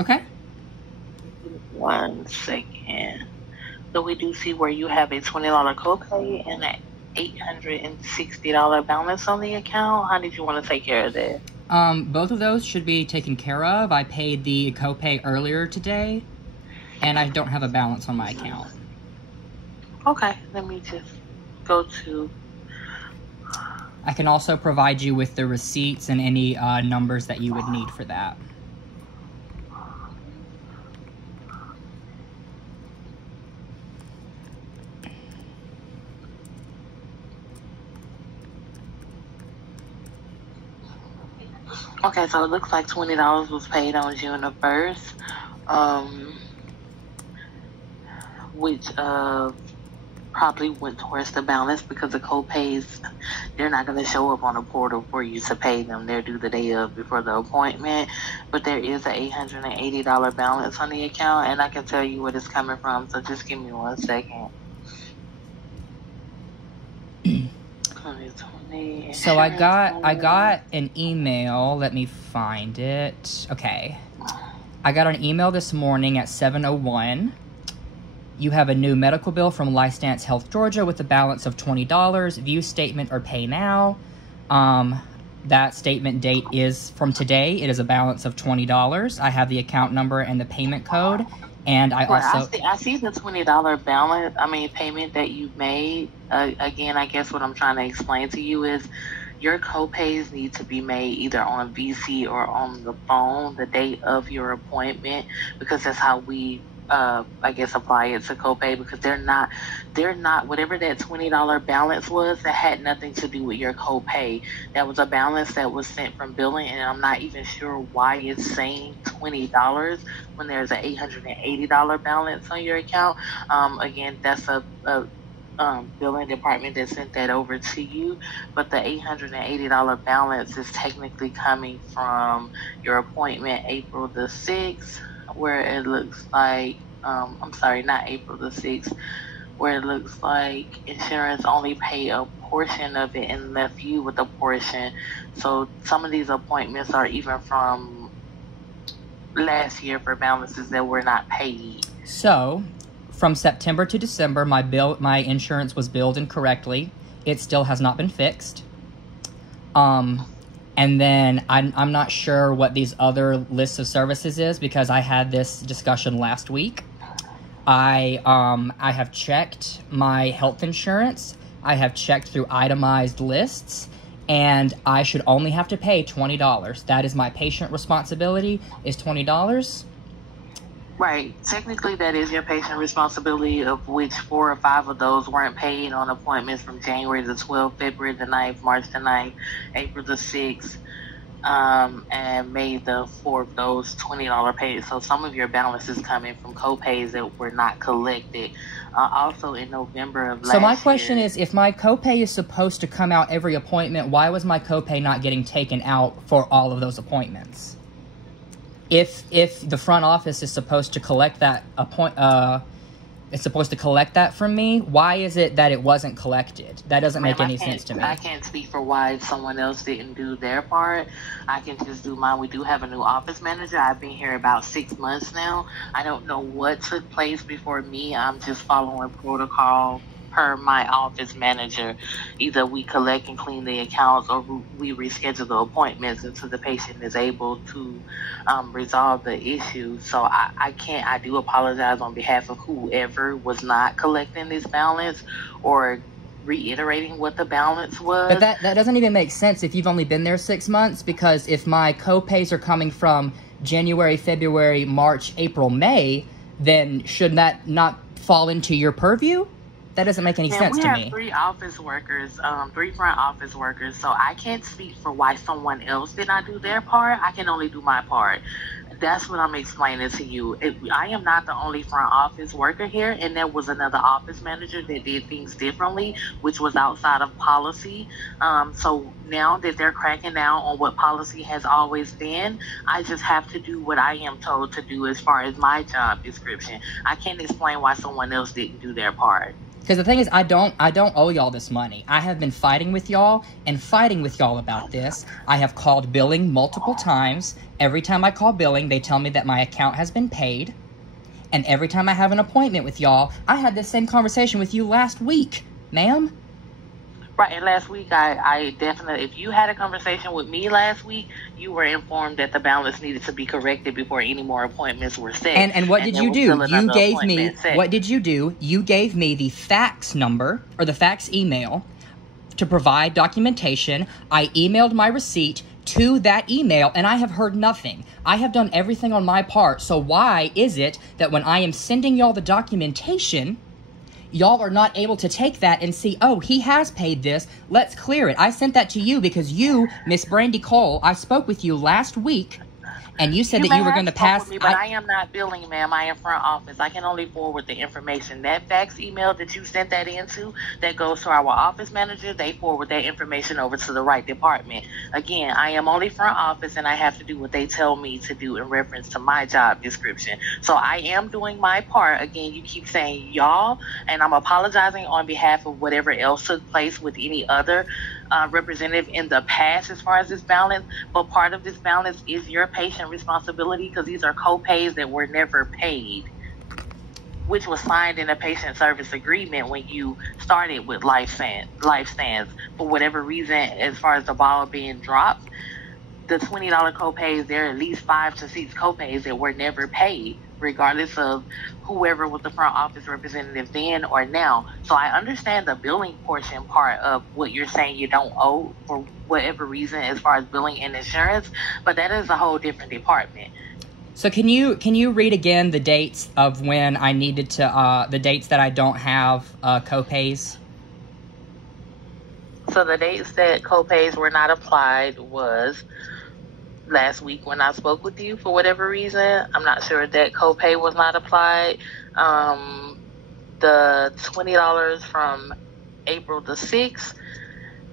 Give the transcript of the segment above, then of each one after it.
Okay. One second. So we do see where you have a $20 copay and an $860 balance on the account. How did you want to take care of that? Both of those should be taken care of. I paid the copay earlier today, and I don't have a balance on my account. Okay, let me just go to... I can also provide you with the receipts and any numbers that you would need for that. Okay, so it looks like $20 was paid on June the 1st, which probably went towards the balance because the co-pays, they're not going to show up on the portal for you to pay them. They're due the day of before the appointment, but there is an $880 balance on the account, and I can tell you what it's coming from, so just give me 1 second. So I got an email. Let me find it. Okay. I got an email this morning at 7:01. You have a new medical bill from LifeStance Health Georgia with a balance of $20. View statement or pay now. That statement date is from today. It is a balance of $20. I have the account number and the payment code. And I see the $20 balance, payment that you made. Again, I guess what I'm trying to explain to you is your co-pays need to be made either on VC or on the phone the date of your appointment, because that's how we apply it to copay, because they're not whatever that $20 balance was, that had nothing to do with your copay. That was a balance that was sent from billing, and I'm not even sure why it's saying $20 when there's an $880 balance on your account. Again, that's a billing department that sent that over to you, but the $880 balance is technically coming from your appointment April the 6th, where it looks like, not April the 6th, where it looks like insurance only paid a portion of it and left you with a portion. So some of these appointments are even from last year for balances that were not paid. So, from September to December, my insurance was billed incorrectly. It still has not been fixed. And then I'm not sure what these other lists of services is, because I had this discussion last week. I have checked my health insurance. I have checked through itemized lists, and I should only have to pay $20. That is my patient responsibility, is $20. Right. Technically, that is your patient responsibility, of which 4 or 5 of those weren't paid on appointments from January the 12th, February the 9th, March the 9th, April the 6th, and May the 4th, those $20 paid. So some of your balance is coming from co-pays that were not collected. Also in November of last year. So my question is, if my copay is supposed to come out every appointment, why was my copay not getting taken out for all of those appointments? If the front office is supposed to collect that it's supposed to collect that from me, why is it that it wasn't collected? That doesn't make any sense to me. I can't speak for why someone else didn't do their part. I can just do mine. We do have a new office manager. I've been here about 6 months now. I don't know what took place before me. I'm just following protocol per my office manager. Either we collect and clean the accounts, or we reschedule the appointments until the patient is able to resolve the issue. So I do apologize on behalf of whoever was not collecting this balance or reiterating what the balance was. But that doesn't even make sense if you've only been there 6 months, because if my co-pays are coming from January, February, March, April, May, then should that not fall into your purview? That doesn't make any sense to me. We have 3 office workers, 3 front office workers, so I can't speak for why someone else did not do their part. I can only do my part. That's what I'm explaining to you. I am not the only front office worker here, and there was another office manager that did things differently, which was outside of policy. So now that they're cracking down on what policy has always been, I just have to do what I am told to do as far as my job description. I can't explain why someone else didn't do their part. Because the thing is, I don't owe y'all this money. I have been fighting with y'all about this. I have called billing multiple times. Every time I call billing, they tell me that my account has been paid. And every time I have an appointment with y'all, I had this same conversation with you last week, ma'am. Right, and last week I definitely, if you had a conversation with me last week, you were informed that the balance needed to be corrected before any more appointments were set. And what did you do? You gave me, what did you do? You gave me the fax number, or the fax email, to provide documentation. I emailed my receipt to that email, and I have heard nothing. I have done everything on my part, so why is it that when I am sending y'all the documentation, y'all are not able to take that and see, oh, he has paid this, let's clear it? I sent that to you because you, Miss Brandy Cole, I spoke with you last week, and you said that you were going to pass... Me, but I am not billing, ma'am. I am front office. I can only forward the information. That fax email that you sent that into, that goes to our office manager, they forward that information over to the right department. Again, I am only front office, and I have to do what they tell me to do in reference to my job description. So I am doing my part. Again, you keep saying y'all, and I'm apologizing on behalf of whatever else took place with any other representative in the past as far as this balance, but part of this balance is your patient responsibility, because these are co-pays that were never paid, which was signed in a patient service agreement when you started with LifeStance. For whatever reason, as far as the ball being dropped, the $20 copays, there are at least 5 to 6 copays that were never paid, regardless of whoever was the front office representative then or now. So I understand the billing portion part of what you're saying you don't owe for whatever reason as far as billing and insurance, but that is a whole different department. So can you read again the dates of when I needed to, the dates that I don't have copays? So the dates that copays were not applied was last week when I spoke with you for whatever reason. I'm not sure that copay was not applied. The $20 from April the 6th,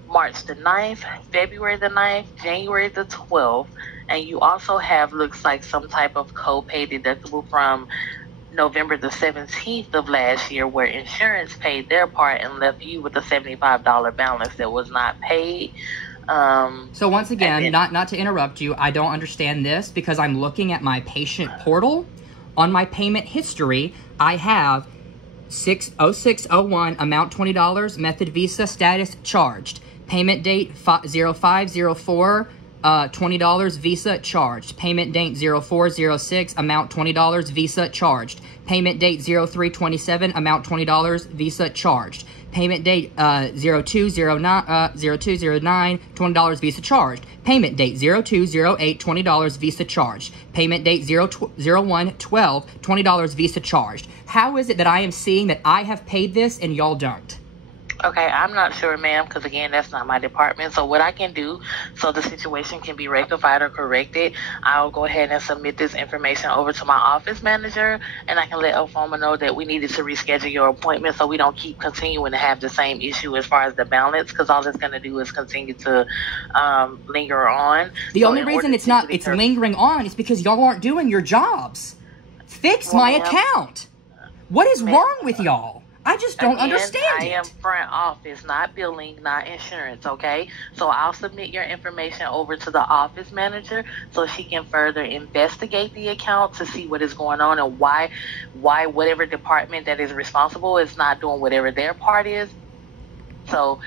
March the 9th, February the 9th, January the 12th, and you also have, looks like, some type of copay deductible from November the 17th of last year, where insurance paid their part and left you with a $75 balance that was not paid. So once again, not to interrupt you, I don't understand this, because I'm looking at my patient portal. On my payment history, I have 0601, amount $20, method Visa, status charged. Payment date 0504, $20, Visa charged. Payment date 0406, amount $20, Visa charged. Payment date 0327, amount $20, Visa charged. Payment date 0209, $20 Visa charged. Payment date 0208, $20 Visa charged. Payment date 0112, $20 Visa charged. How is it that I am seeing that I have paid this and y'all don't? Okay, I'm not sure, ma'am, because again, that's not my department. So what I can do so the situation can be rectified or corrected, I'll go ahead and submit this information over to my office manager, and I can let Elfoma know that we needed to reschedule your appointment so we don't keep continuing to have the same issue as far as the balance, because all it's going to do is continue to linger on. The only reason it's lingering on is because y'all aren't doing your jobs. Fix my account. What is wrong with y'all? I just don't understand it. I am front office, not billing, not insurance, okay? So I'll submit your information over to the office manager so she can further investigate the account to see what is going on and why whatever department that is responsible is not doing whatever their part is. So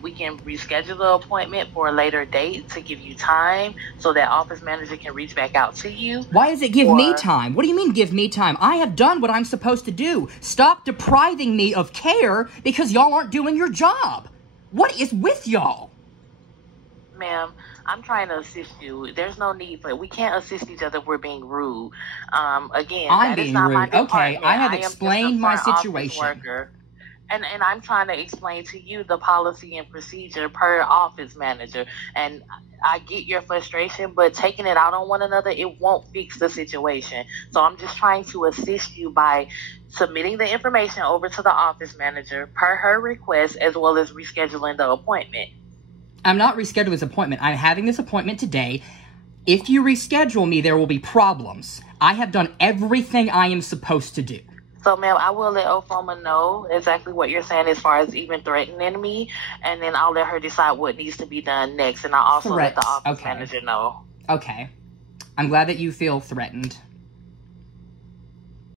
we can reschedule the appointment for a later date to give you time so that office manager can reach back out to you. Why does it give me time? What do you mean give me time? I have done what I'm supposed to do. Stop depriving me of care because y'all aren't doing your job. What is with y'all? Ma'am, I'm trying to assist you. There's no need for it. We can't assist each other if we're being rude. Again, I'm being rude. Okay, I have explained my situation. And I'm trying to explain to you the policy and procedure per office manager. And I get your frustration, but taking it out on one another, it won't fix the situation. So I'm just trying to assist you by submitting the information over to the office manager per her request, as well as rescheduling the appointment. I'm not rescheduling this appointment. I'm having this appointment today. If you reschedule me, there will be problems. I have done everything I am supposed to do. So, ma'am, I will let Ophoma know exactly what you're saying as far as even threatening me, and then I'll let her decide what needs to be done next, and I'll also let the office manager know. Okay. I'm glad that you feel threatened.